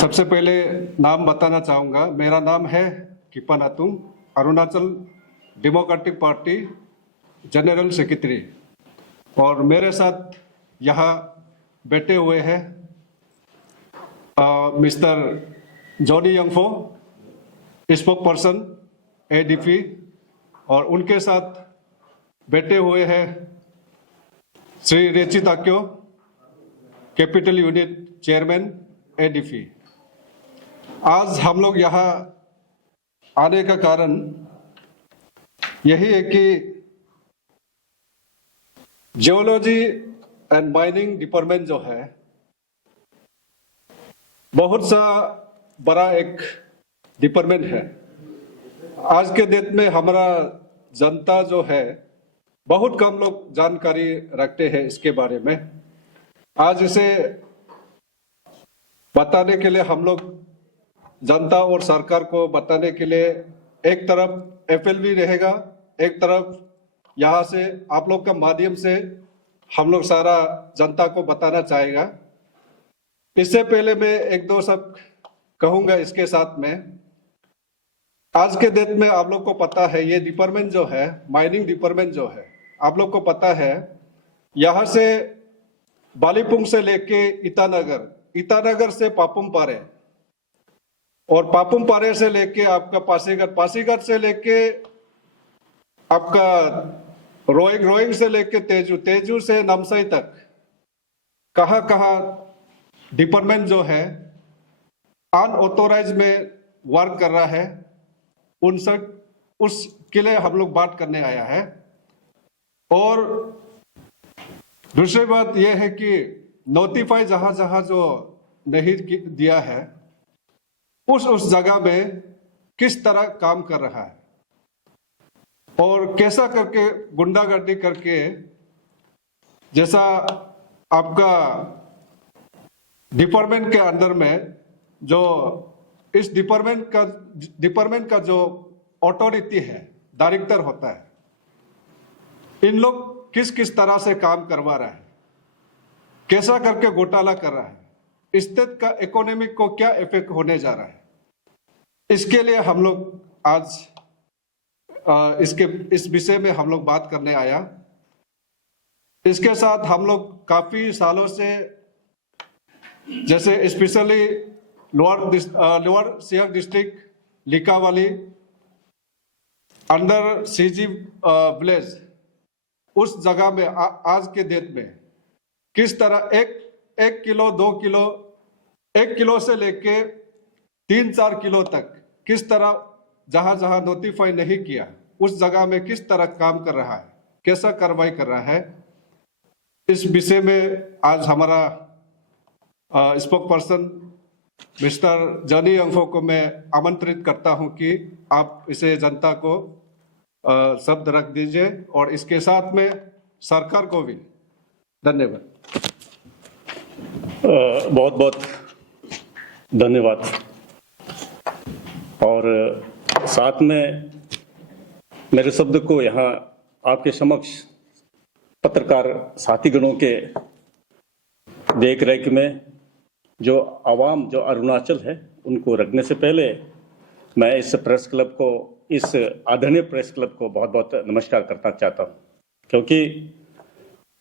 सबसे पहले नाम बताना चाहूँगा। मेरा नाम है Kipan Atung, Arunachal Democratic Party general secretary. और मेरे साथ यहाँ बैठे हुए हैं mister Johnny Yangfo, spokesperson ADP, और उनके साथ बैठे हुए हैं Shri Rechi Takyo, capital unit chairman ADP. आज हम लोग यहाँ आने का कारण यही है कि जियोलॉजी एंड माइनिंग डिपार्टमेंट जो है बहुत सा बड़ा एक डिपार्टमेंट है। आज के डेट में हमारा जनता जो है बहुत कम लोग जानकारी रखते हैं इसके बारे में। आज इसे बताने के लिए हम लोग जनता और सरकार को बताने के लिए एक तरफ एफएलवी रहेगा, एक तरफ यहाँ से आप लोग का माध्यम से हम लोग सारा जनता को बताना चाहेगा। इससे पहले मैं एक दो शब्द कहूँगा इसके साथ में। आज के डेट में आप लोग को पता है ये डिपार्टमेंट जो है, माइनिंग डिपार्टमेंट जो है, आप लोग को पता है यहाँ से बालीपुंग से लेके ईटानगर, ईटानगर से पापुम पारे, और पापुम पारे से लेके आपका पासीघाट, पासीघाट से लेके आपका रोइंग, रोइंग से लेके तेजू, तेजू से नामसाई तक कहाँ कहाँ डिपार्टमेंट जो है अनऑथोराइज में वर्क कर रहा है, उन सब उसके लिए हम लोग बात करने आया है। और दूसरी बात यह है कि नोटिफाई जहां जहां जो नहीं दिया है उस जगह में किस तरह काम कर रहा है और कैसा करके गुंडागर्दी करके, जैसा आपका डिपार्टमेंट के अंदर में जो इस डिपार्टमेंट का जो अथॉरिटी है, डायरेक्टर होता है, इन लोग किस किस तरह से काम करवा रहा है, कैसा करके घोटाला कर रहा है, स्टेट का इकोनॉमिक को क्या इफेक्ट होने जा रहा है, इसके लिए हम लोग आज इस विषय में हम लोग बात करने आया। इसके साथ हम लोग काफी सालों से, जैसे specially lower Siang district Likabali under सीजी विलेज, उस जगह में आज के डेट में किस तरह एक किलो, 2 किलो, 1 किलो से लेके 3-4 किलो तक किस तरह जहां जहां नोटिफाई नहीं किया उस जगह में किस तरह काम कर रहा है, कैसा कार्रवाई कर रहा है, इस विषय में आज हमारा स्पोक पर्सन मिस्टर जॉनी यंगफो को मैं आमंत्रित करता हूं कि आप इसे जनता को शब्द रख दीजिए और इसके साथ में सरकार को भी धन्यवाद। बहुत बहुत धन्यवाद। और साथ में मेरे शब्द को यहाँ आपके समक्ष पत्रकार साथीगणों के देख रेख में जो आवाम, जो अरुणाचल है, उनको रखने से पहले मैं इस प्रेस क्लब को, इस आदरणीय प्रेस क्लब को बहुत बहुत नमस्कार करना चाहता हूँ, क्योंकि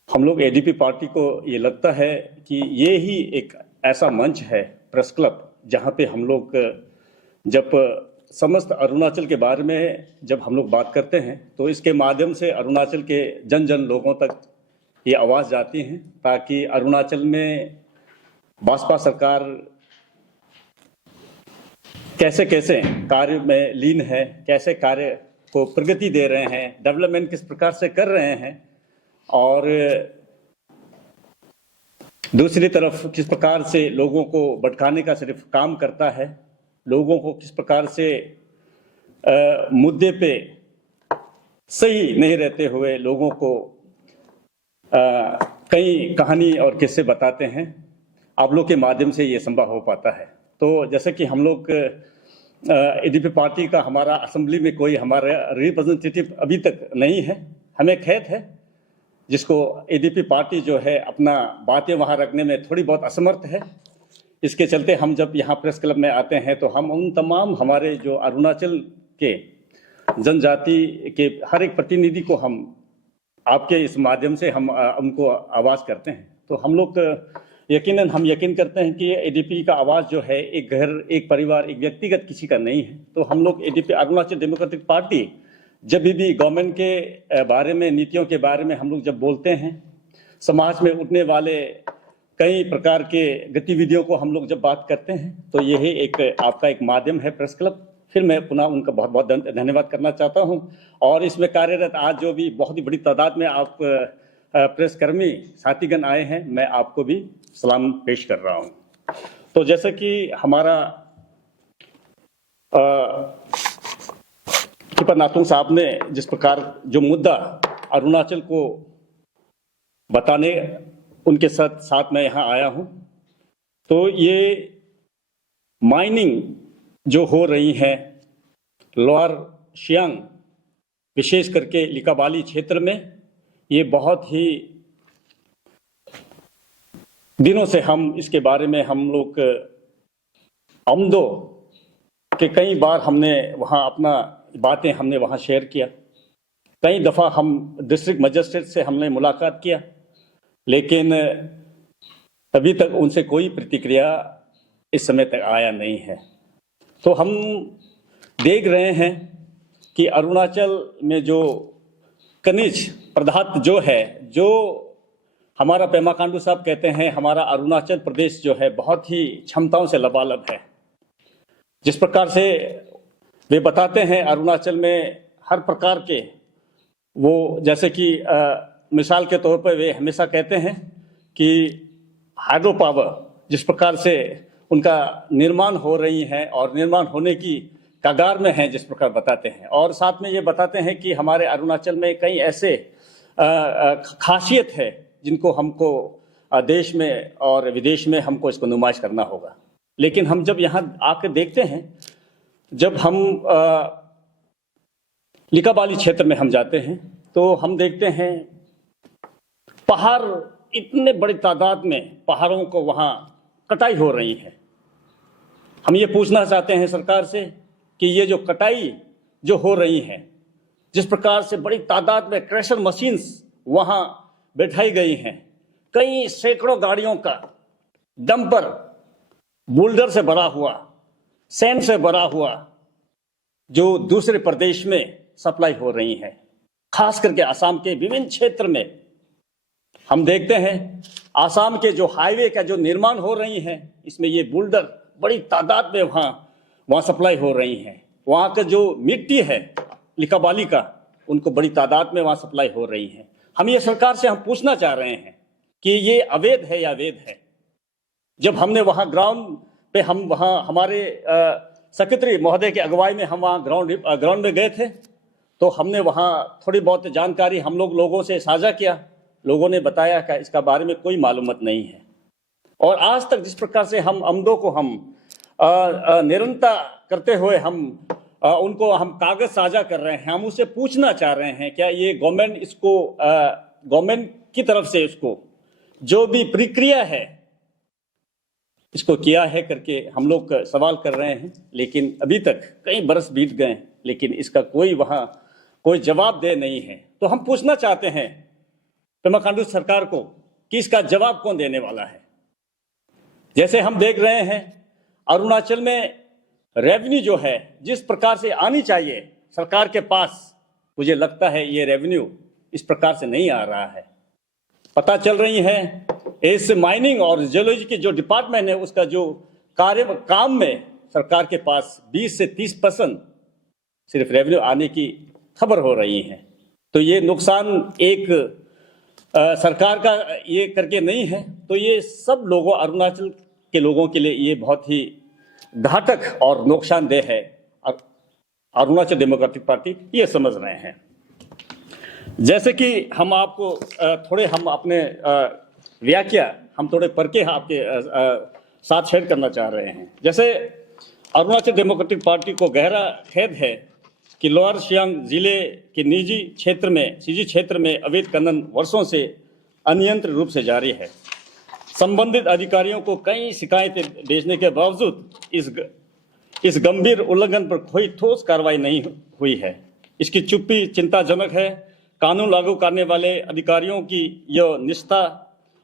हम लोग एडीपी पार्टी को ये लगता है कि ये ही एक ऐसा मंच है, प्रेस क्लब, जहाँ पे हम लोग जब समस्त अरुणाचल के बारे में जब हम लोग बात करते हैं तो इसके माध्यम से अरुणाचल के जन जन लोगों तक ये आवाज़ जाती है, ताकि अरुणाचल में भाजपा सरकार कैसे कैसे कार्य में लीन है, कैसे कार्य को प्रगति दे रहे हैं, डेवलपमेंट किस प्रकार से कर रहे हैं, और दूसरी तरफ किस प्रकार से लोगों को भटकाने का सिर्फ काम करता है, लोगों को किस प्रकार से मुद्दे पे सही नहीं रहते हुए लोगों को कई कहानी और किस्से बताते हैं। आप लोग के माध्यम से ये संभव हो पाता है। तो जैसे कि हम लोग एडीपी पार्टी का, हमारा असेंबली में कोई हमारा रिप्रेजेंटेटिव अभी तक नहीं है, हमें खेद है, जिसको एडीपी पार्टी जो है अपना बातें वहाँ रखने में थोड़ी बहुत असमर्थ है। इसके चलते हम जब यहाँ प्रेस क्लब में आते हैं तो हम उन तमाम हमारे जो अरुणाचल के जनजाति के हर एक प्रतिनिधि को हम आपके इस माध्यम से हम उनको आवाज़ करते हैं। तो हम लोग यकीनन हम यकीन करते हैं कि एडीपी का आवाज़ जो है एक घर, एक परिवार, एक व्यक्तिगत किसी का नहीं है। तो हम लोग एडीपी अरुणाचल डेमोक्रेटिक पार्टी जब भी गवर्नमेंट के बारे में, नीतियों के बारे में हम लोग जब बोलते हैं, समाज में उठने वाले कई प्रकार के गतिविधियों को हम लोग जब बात करते हैं, तो यही एक आपका एक माध्यम है प्रेस क्लब। फिर मैं पुनः उनका बहुत बहुत धन्यवाद करना चाहता हूं। और इसमें कार्यरत आज जो भी बहुत ही बड़ी तादाद में आप प्रेस कर्मी साथीगण आए हैं, मैं आपको भी सलाम पेश कर रहा हूं। तो जैसे कि हमारा कृपा नातुंग साहब ने जिस प्रकार जो मुद्दा अरुणाचल को बताने उनके साथ मैं यहाँ आया हूँ, तो ये माइनिंग जो हो रही है लोअर सियांग, विशेष करके लिकाबाली क्षेत्र में, ये बहुत ही दिनों से हम इसके बारे में हम लोग आमदो के कई बार हमने वहाँ अपना बातें हमने वहाँ शेयर किया। कई दफ़ा हम डिस्ट्रिक्ट मजिस्ट्रेट से हमने मुलाकात किया, लेकिन अभी तक उनसे कोई प्रतिक्रिया इस समय तक आया नहीं है। तो हम देख रहे हैं कि अरुणाचल में जो खनिज पदार्थ जो है, जो हमारा पेमा खांडू साहब कहते हैं, हमारा अरुणाचल प्रदेश जो है बहुत ही क्षमताओं से लबालब है। जिस प्रकार से वे बताते हैं अरुणाचल में हर प्रकार के, वो जैसे कि मिसाल के तौर पर वे हमेशा कहते हैं कि हाइड्रो पावर जिस प्रकार से उनका निर्माण हो रही है और निर्माण होने की कगार में है, जिस प्रकार बताते हैं। और साथ में ये बताते हैं कि हमारे अरुणाचल में कई ऐसे खासियत है जिनको हमको देश में और विदेश में हमको इसको नुमाइश करना होगा। लेकिन हम जब यहाँ आकर देखते हैं, जब हम लिकाबाली क्षेत्र में हम जाते हैं, तो हम देखते हैं पहाड़, इतने बड़ी तादाद में पहाड़ों को वहाँ कटाई हो रही है। हम ये पूछना चाहते हैं सरकार से कि ये जो कटाई जो हो रही है, जिस प्रकार से बड़ी तादाद में क्रशर मशीन्स वहाँ बैठाई गई हैं, कई सैकड़ों गाड़ियों का डंपर बोल्डर से भरा हुआ, सैंड से भरा हुआ, जो दूसरे प्रदेश में सप्लाई हो रही है, खास करके असम के विभिन्न क्षेत्र में। हम देखते हैं आसाम के जो हाईवे का जो निर्माण हो रही है, इसमें ये बोल्डर बड़ी तादाद में वहाँ सप्लाई हो रही हैं। वहाँ का जो मिट्टी है लिकाबाली का, उनको बड़ी तादाद में वहाँ सप्लाई हो रही है। हम ये सरकार से हम पूछना चाह रहे हैं कि ये अवैध है या वैध है। जब हमने वहाँ ग्राउंड पे हम वहाँ हमारे सेक्रेटरी महोदय की अगुवाई में हम वहाँ ग्राउंड में गए थे, तो हमने वहाँ थोड़ी बहुत जानकारी हम लोगों से साझा किया। लोगों ने बताया कि इसका बारे में कोई मालूमात नहीं है। और आज तक जिस प्रकार से हम अमदों को हम निरंतर करते हुए हम उनको हम कागज साझा कर रहे हैं, हम उससे पूछना चाह रहे हैं क्या ये गवर्नमेंट इसको गवर्नमेंट की तरफ से इसको जो भी प्रक्रिया है इसको किया है करके हम लोग सवाल कर रहे हैं। लेकिन अभी तक कई बरस बीत गए, लेकिन इसका कोई वहाँ कोई जवाब दे नहीं है। तो हम पूछना चाहते हैं पेमा खांडू सरकार को कि इसका जवाब कौन देने वाला है। जैसे हम देख रहे हैं अरुणाचल में रेवेन्यू जो है जिस प्रकार से आनी चाहिए सरकार के पास, मुझे लगता है ये रेवेन्यू इस प्रकार से नहीं आ रहा है। पता चल रही है इस माइनिंग और जियोलॉजी के जो डिपार्टमेंट है उसका जो काम में सरकार के पास 20 से 30% सिर्फ रेवेन्यू आने की खबर हो रही है। तो ये नुकसान एक सरकार का ये करके नहीं है, तो ये सब लोगों अरुणाचल के लोगों के लिए ये बहुत ही घातक और नुकसानदेह है। अरुणाचल डेमोक्रेटिक पार्टी ये समझ रहे हैं। जैसे कि हम आपको थोड़े हम अपने व्याख्या हम थोड़े पढ़ के आपके साथ शेयर करना चाह रहे हैं। जैसे अरुणाचल डेमोक्रेटिक पार्टी को गहरा खेद है कि लोअर सियांग जिले के निजी क्षेत्र में अवैध खनन वर्षों से अनियंत्रित रूप से जारी है। संबंधित अधिकारियों को कई शिकायतें भेजने के बावजूद इस गंभीर उल्लंघन पर कोई ठोस कार्रवाई नहीं हुई है। इसकी चुप्पी चिंताजनक है। कानून लागू करने वाले अधिकारियों की यह निष्ठा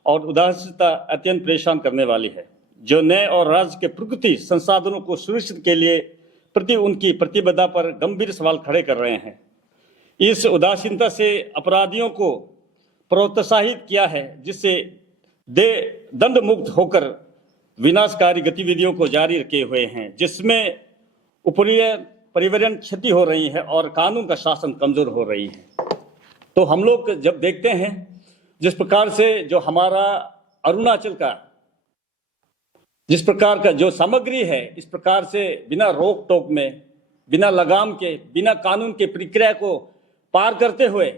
और उदासीनता अत्यंत परेशान करने वाली है, जो न्याय और राज्य के प्रकृति संसाधनों को सुरक्षित के लिए प्रति उनकी प्रतिबद्धता पर गंभीर सवाल खड़े कर रहे हैं। इस उदासीनता से अपराधियों को प्रोत्साहित किया है, जिससे दंड मुक्त होकर विनाशकारी गतिविधियों को जारी रखे हुए हैं, जिसमें ऊपरी पर्यावरण क्षति हो रही है और कानून का शासन कमजोर हो रही है। तो हम लोग जब देखते हैं जिस प्रकार से जो हमारा अरुणाचल का जिस प्रकार का जो सामग्री है, इस प्रकार से बिना रोक टोक में, बिना लगाम के, बिना कानून के प्रक्रिया को पार करते हुए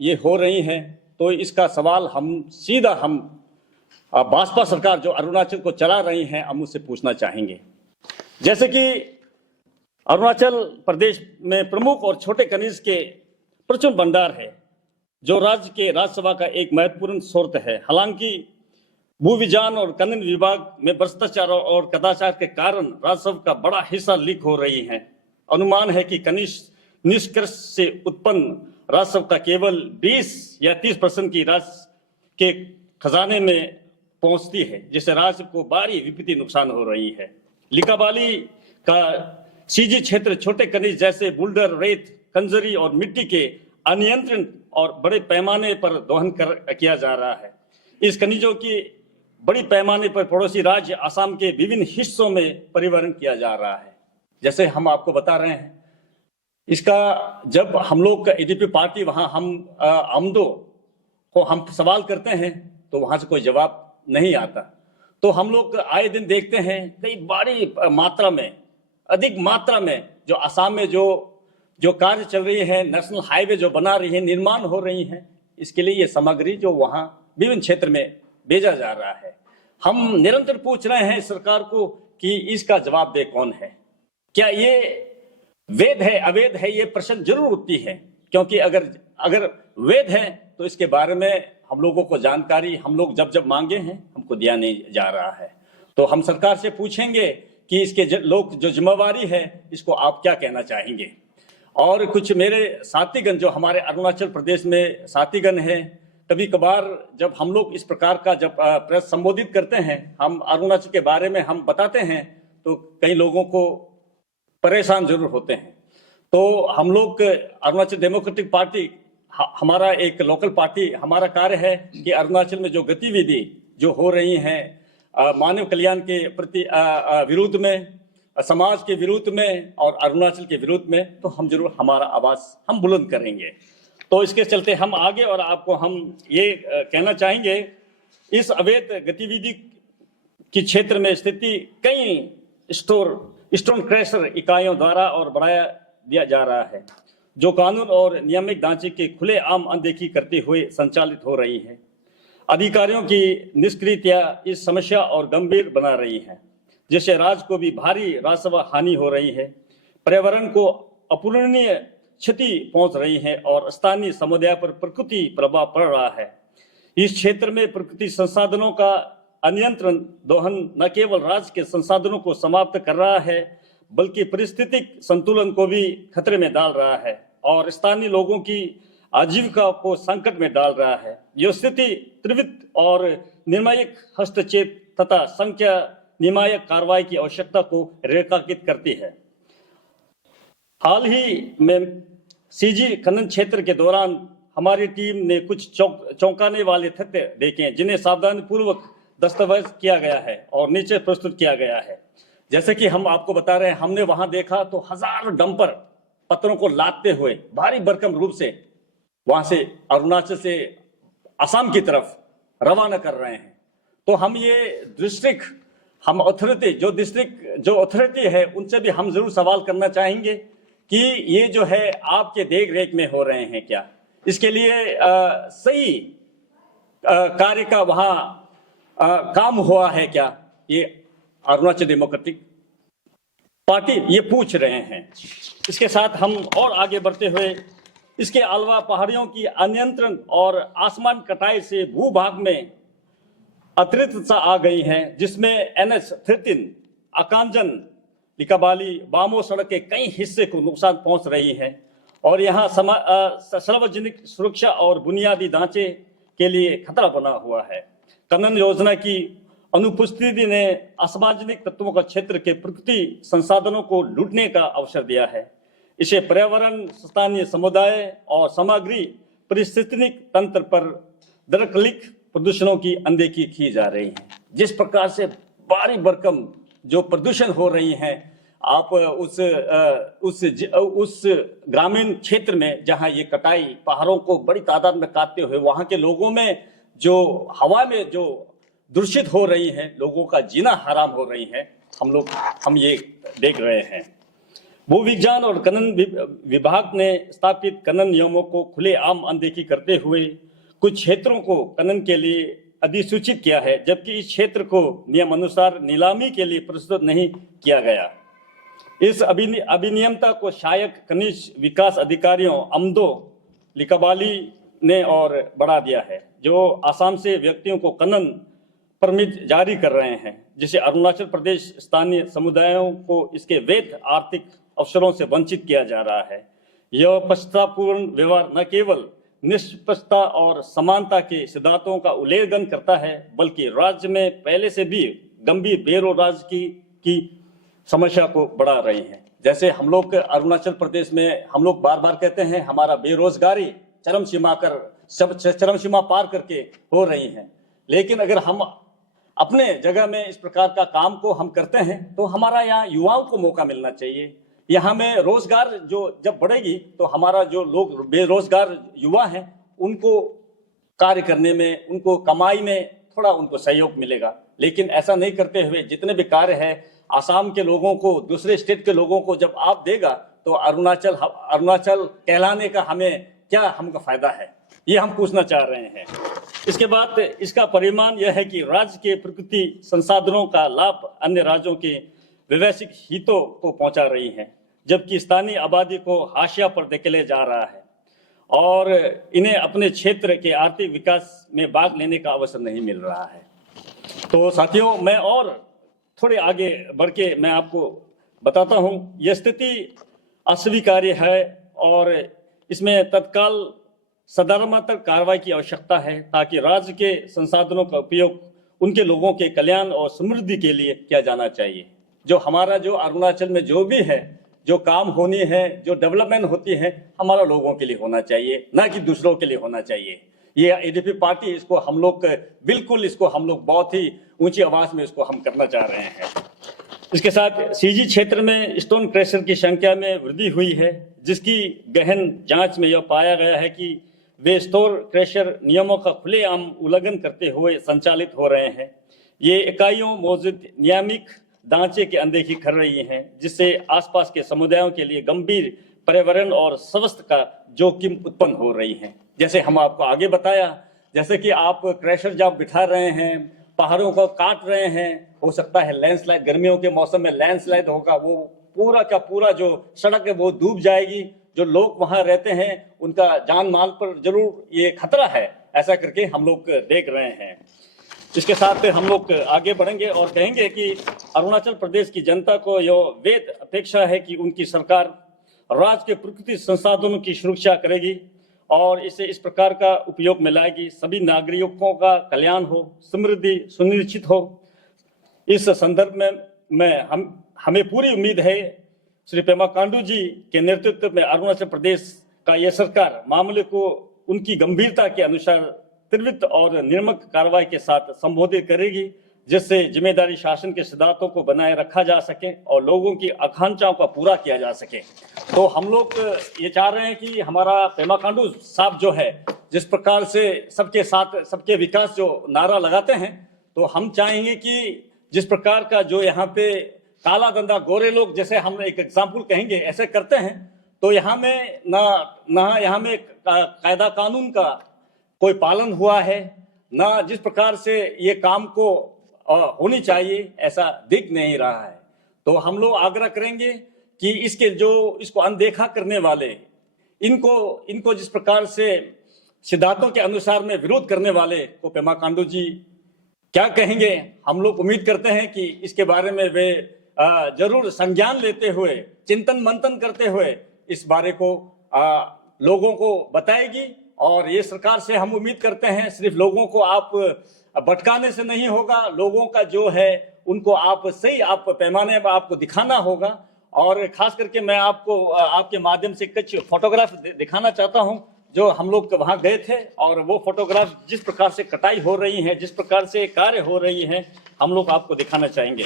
ये हो रही हैं, तो इसका सवाल हम भाजपा सरकार जो अरुणाचल को चला रही है, हम उससे पूछना चाहेंगे। जैसे कि अरुणाचल प्रदेश में प्रमुख और छोटे खनिज के प्रचुर भंडार है, जो राज्य के राज्यसभा का एक महत्वपूर्ण स्रोत है। हालांकि भूविज्ञान और खनन विभाग में भ्रष्टाचार और कदाचार के कारण राजस्व का बड़ा हिस्सा लीक हो रही है। अनुमान है कि खनिज निष्कर्ष से उत्पन्न राजस्व का केवल 20 या 30% की राजस्व के खजाने में पहुंचती है, जिससे राज्य को भारी वित्तीय नुकसान हो रही है। लिकाबाली का सीजी क्षेत्र छोटे खनिज जैसे बुल्डर, रेत, कंजरी और मिट्टी के अनियंत्रित और बड़े पैमाने पर दोहन किया जा रहा है। इस खनिजों की बड़ी पैमाने पर पड़ोसी राज्य असम के विभिन्न हिस्सों में परिवहन किया जा रहा है। जैसे हम आपको बता रहे हैं, इसका जब हम लोग का एडीपी पार्टी वहां आमदो को हम सवाल करते हैं तो वहां से कोई जवाब नहीं आता। तो हम लोग आए दिन देखते हैं कई बड़ी मात्रा में, अधिक मात्रा में जो असम में जो कार्य चल रही है, नेशनल हाईवे जो बना रही है, निर्माण हो रही है, इसके लिए ये सामग्री जो वहां विभिन्न क्षेत्र में भेजा जा रहा है। हम निरंतर पूछ रहे हैं सरकार को कि इसका जवाब दे कौन है। क्या ये वैध है, अवैध है, ये प्रश्न जरूर उठती है, क्योंकि अगर वैध है तो इसके बारे में हम लोगों को जानकारी हम लोग जब मांगे हैं हमको दिया नहीं जा रहा है। तो हम सरकार से पूछेंगे कि इसके लोग जो जिम्मेवारी है इसको आप क्या कहना चाहेंगे। और कुछ मेरे साथीगण जो हमारे अरुणाचल प्रदेश में साथीगण हैं, कभी कभार जब हम लोग इस प्रकार का जब प्रेस संबोधित करते हैं, हम अरुणाचल के बारे में हम बताते हैं, तो कई लोगों को परेशान जरूर होते हैं। तो हम लोग अरुणाचल डेमोक्रेटिक पार्टी, हमारा एक लोकल पार्टी, हमारा कार्य है कि अरुणाचल में जो गतिविधि जो हो रही हैं मानव कल्याण के प्रति विरुद्ध में, समाज के विरुद्ध में और अरुणाचल के विरुद्ध में, तो हम जरूर हमारा आवाज हम बुलंद करेंगे। तो इसके चलते हम आगे और आपको हम ये कहना चाहेंगे, इस अवैध गतिविधि की क्षेत्र में स्थिति कई स्टोन क्रशर इकाइयों द्वारा और बढ़ाया दिया जा रहा है, जो कानून और नियामक ढांचे के खुलेआम अनदेखी करते हुए संचालित हो रही है। अधिकारियों की निष्क्रियता इस समस्या और गंभीर बना रही है, जिससे राज्य को भी भारी राजस्व हानि हो रही है, पर्यावरण को अपूरणीय क्षति पहुंच रही है और स्थानीय समुदाय पर प्रकृति प्रभाव पड़ रहा है। इस क्षेत्र में प्रकृति संसाधनों का अनियंत्रण दोहन न केवल राज्य के संसाधनों को समाप्त कर रहा है, बल्कि पारिस्थितिक संतुलन को भी खतरे में डाल रहा है और स्थानीय लोगों की आजीविका को संकट में डाल रहा है। यह स्थिति त्वरित और निर्णायक हस्तक्षेप तथा संख्या निर्णायक कार्रवाई की आवश्यकता को रेखांकित करती है। हाल ही में सीजी खनन क्षेत्र के दौरान हमारी टीम ने कुछ चौंकाने वाले तथ्य देखे, जिन्हें सावधानीपूर्वक दस्तावेज किया गया है और नीचे प्रस्तुत किया गया है। जैसे कि हम आपको बता रहे हैं, हमने वहां देखा तो हजारों डंपर पत्थरों को लादते हुए भारी भरकम रूप से वहां से अरुणाचल से असम की तरफ रवाना कर रहे हैं। तो हम ये डिस्ट्रिक्ट हम जो अथॉरिटी है उनसे भी हम जरूर सवाल करना चाहेंगे कि ये जो है आपके देख रेख में हो रहे हैं क्या, इसके लिए सही कार्य का वहां काम हुआ है क्या, ये अरुणाचल डेमोक्रेटिक पार्टी ये पूछ रहे हैं। इसके साथ हम और आगे बढ़ते हुए, इसके अलावा पहाड़ियों की अनियंत्रण और आसमान कटाई से भूभाग में अतिरिक्त आ गई हैं, जिसमें NH-13 अकांजन लिकाबाली बामो सड़क के कई हिस्से को नुकसान पहुंच रही है और यहाँ सार्वजनिक सुरक्षा और बुनियादी ढांचे के लिए खतरा बना हुआ है। कनन योजना की अनुपस्थिति ने असामाजिक तत्वों का क्षेत्र के प्रकृति संसाधनों को लूटने का अवसर दिया है। इसे पर्यावरण, स्थानीय समुदाय और सामग्री पारिस्थितिक तंत्र पर दरअसल प्रदूषणों की अनदेखी की जा रही है। जिस प्रकार से भारी भरकम जो प्रदूषण हो रही हैं, आप उस ग्रामीण क्षेत्र में जहां ये कटाई पहाड़ों को बड़ी तादाद में काटते हुए वहां के लोगों में जो हवा में जो दूषित हो रही हैं, लोगों का जीना हराम हो रही है, हम ये देख रहे हैं। भूविज्ञान और खनन विभाग ने स्थापित खनन नियमों को खुलेआम अनदेखी करते हुए कुछ क्षेत्रों को खनन के लिए अधिसूचित किया है, जबकि इस क्षेत्र को नियम अनुसार नीलामी के लिए प्रस्तुत नहीं किया गया। इस अभिनियमता को सहायक खनिज विकास अधिकारियों अमदो लिकाबाली ने और बढ़ा दिया है, जो आसाम से व्यक्तियों को खनन परमिट जारी कर रहे हैं, जिसे अरुणाचल प्रदेश स्थानीय समुदायों को इसके वैध आर्थिक अवसरों से वंचित किया जा रहा है। यह पश्चातापूर्ण व्यवहार न केवल निष्पक्षता और समानता के सिद्धांतों का उल्लंघन करता है, बल्कि राज्य में पहले से भी गंभीर बेरोजगारी की समस्या को बढ़ा रही है। जैसे हम लोग अरुणाचल प्रदेश में हम लोग बार बार कहते हैं हमारा बेरोजगारी चरम सीमा पार करके हो रही है, लेकिन अगर हम अपने जगह में इस प्रकार का काम को हम करते हैं तो हमारा यहाँ युवाओं को मौका मिलना चाहिए। यहाँ में रोजगार जो जब बढ़ेगी तो हमारा जो लोग बेरोजगार युवा हैं उनको कार्य करने में, उनको कमाई में थोड़ा उनको सहयोग मिलेगा। लेकिन ऐसा नहीं करते हुए जितने भी कार्य है आसाम के लोगों को, दूसरे स्टेट के लोगों को जब आप देगा तो अरुणाचल कहलाने का हमें क्या हमको फायदा है, ये हम पूछना चाह रहे हैं। इसके बाद इसका परिणाम यह है कि राज्य के प्रकृति संसाधनों का लाभ अन्य राज्यों के वैश्विक हितों को पहुंचा रही है, जबकि स्थानीय आबादी को हाशिया पर धकेले जा रहा है और इन्हें अपने क्षेत्र के आर्थिक विकास में भाग लेने का अवसर नहीं मिल रहा है। तो साथियों, मैं और थोड़े आगे बढ़ के मैं आपको बताता हूं, यह स्थिति अस्वीकार्य है और इसमें तत्काल सकारात्मक कार्रवाई की आवश्यकता है ताकि राज्य के संसाधनों का उपयोग उनके लोगों के कल्याण और समृद्धि के लिए किया जाना चाहिए। जो हमारा जो अरुणाचल में जो भी है, जो काम होनी है, जो डेवलपमेंट होती है, हमारा लोगों के लिए होना चाहिए, ना कि दूसरों के लिए होना चाहिए। ये एडीपी पार्टी इसको हम लोग बिल्कुल इसको हम लोग बहुत ही ऊंची आवाज में इसको हम करना चाह रहे हैं। इसके साथ सीजी क्षेत्र में स्टोन क्रशर की संख्या में वृद्धि हुई है, जिसकी गहन जांच में यह पाया गया है कि वे स्टोन क्रशर नियमों का खुलेआम उल्लंघन करते हुए संचालित हो रहे हैं। ये इकाइयों मौजूद नियामक ढांचे की अनदेखी कर रही हैं, जिससे आसपास के समुदायों के लिए गंभीर पर्यावरण और स्वास्थ्य का जोखिम उत्पन्न हो रही है। जैसे हम आपको आगे बताया, जैसे कि आप क्रशर जब बिठा रहे हैं, पहाड़ों को काट रहे हैं, हो सकता है लैंडस्लाइड, गर्मियों के मौसम में लैंडस्लाइड होगा, वो पूरा का पूरा जो सड़क है वो डूब जाएगी। जो लोग वहां रहते हैं उनका जान माल पर जरूर ये खतरा है। ऐसा करके हम लोग देख रहे हैं। इसके साथ हम लोग आगे बढ़ेंगे और कहेंगे कि अरुणाचल प्रदेश की जनता को यह वेद अपेक्षा है कि उनकी सरकार राज्य के प्रकृति संसाधनों की सुरक्षा करेगी और इसे इस प्रकार का उपयोग में लाएगी, सभी नागरिकों का कल्याण हो, समृद्धि सुनिश्चित हो। इस संदर्भ में हमें पूरी उम्मीद है श्री पेमा खांडू जी के नेतृत्व में अरुणाचल प्रदेश का यह सरकार मामले को उनकी गंभीरता के अनुसार त्वरित और निर्मक कार्रवाई के साथ संबोधित करेगी, जिससे जिम्मेदारी शासन के सिद्धांतों को बनाए रखा जा सके और लोगों की आकांक्षाओं का पूरा किया जा सके। तो हम लोग ये चाह रहे हैं कि हमारा पेमा खांडू साहब जो है, जिस प्रकार से सबके साथ सबके विकास जो नारा लगाते हैं, तो हम चाहेंगे कि जिस प्रकार का जो यहाँ पे काला धंधा गोरे लोग, जैसे हम एक एग्जाम्पल कहेंगे, ऐसे करते हैं, तो यहाँ में ना यहाँ में कायदा कानून का कोई पालन हुआ है, ना जिस प्रकार से ये काम को होनी चाहिए ऐसा दिख नहीं रहा है। तो हम लोग आग्रह करेंगे कि इसको अनदेखा करने वाले, इनको जिस प्रकार से सिद्धांतों के अनुसार में विरोध करने वाले को पेमा खांडू जी क्या कहेंगे। हम लोग उम्मीद करते हैं कि इसके बारे में वे जरूर संज्ञान लेते हुए, चिंतन मंथन करते हुए इस बारे को लोगों को बताएगी। और ये सरकार से हम उम्मीद करते हैं सिर्फ लोगों को आप भटकाने से नहीं होगा, लोगों का जो है उनको आप सही आप पैमाने पर आपको दिखाना होगा। और खास करके मैं आपको आपके माध्यम से कुछ फोटोग्राफ दिखाना चाहता हूं जो हम लोग वहां गए थे, और वो फोटोग्राफ जिस प्रकार से कटाई हो रही है, जिस प्रकार से कार्य हो रही है, हम लोग आपको दिखाना चाहेंगे।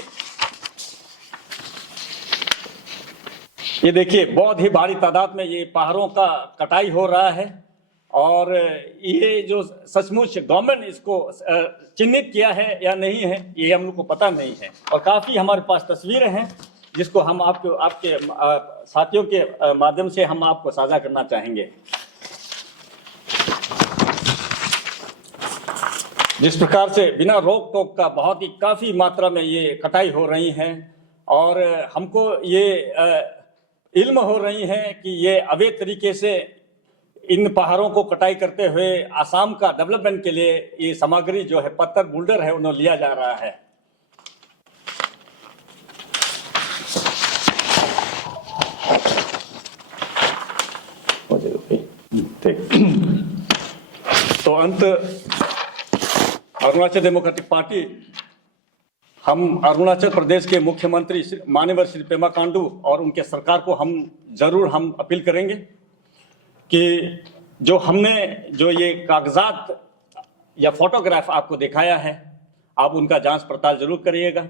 ये देखिए, बहुत ही भारी तादाद में ये पहाड़ों का कटाई हो रहा है, और ये जो सचमुच गवर्नमेंट इसको चिन्हित किया है या नहीं है ये हम लोग को पता नहीं है। और काफी हमारे पास तस्वीरें हैं जिसको हम आपके साथियों के माध्यम से हम आपको साझा करना चाहेंगे। जिस प्रकार से बिना रोक टोक का बहुत ही काफी मात्रा में ये कटाई हो रही है, और हमको ये इल्म हो रही है कि ये अवैध तरीके से इन पहाड़ों को कटाई करते हुए आसाम का डेवलपमेंट के लिए ये सामग्री जो है पत्थर बोल्डर है उन्हें लिया जा रहा है। तो अंत अरुणाचल डेमोक्रेटिक पार्टी, हम अरुणाचल प्रदेश के मुख्यमंत्री माननीय श्री पेमा खांडू और उनके सरकार को हम जरूर अपील करेंगे कि जो हमने जो ये कागजात या फोटोग्राफ आपको दिखाया है, आप उनका जांच पड़ताल जरूर करिएगा,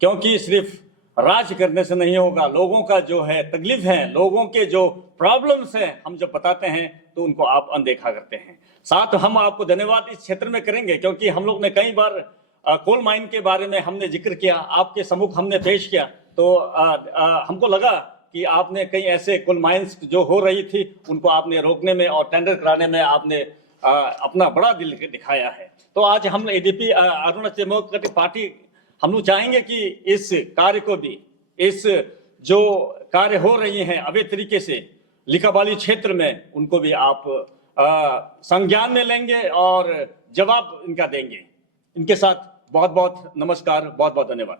क्योंकि सिर्फ राज करने से नहीं होगा। लोगों का जो है तकलीफ है, लोगों के जो प्रॉब्लम्स हैं, हम जब बताते हैं तो उनको आप अनदेखा करते हैं। साथ हम आपको धन्यवाद इस क्षेत्र में करेंगे क्योंकि हम लोग ने कई बार कोल माइन के बारे में हमने जिक्र किया, आपके सम्मुख हमने पेश किया, तो हमको लगा कि आपने कई ऐसे कोल माइंस जो हो रही थी उनको आपने रोकने में और टेंडर कराने में आपने अपना बड़ा दिल दिखाया है। तो आज हम एडीपी अरुणाचल डेमोक्रेटिक पार्टी हम लोग चाहेंगे कि इस कार्य को भी, इस जो कार्य हो रही हैं अवैध तरीके से लिकाबाली क्षेत्र में, उनको भी आप संज्ञान में लेंगे और जवाब इनका देंगे। इनके साथ बहुत बहुत नमस्कार, बहुत बहुत धन्यवाद।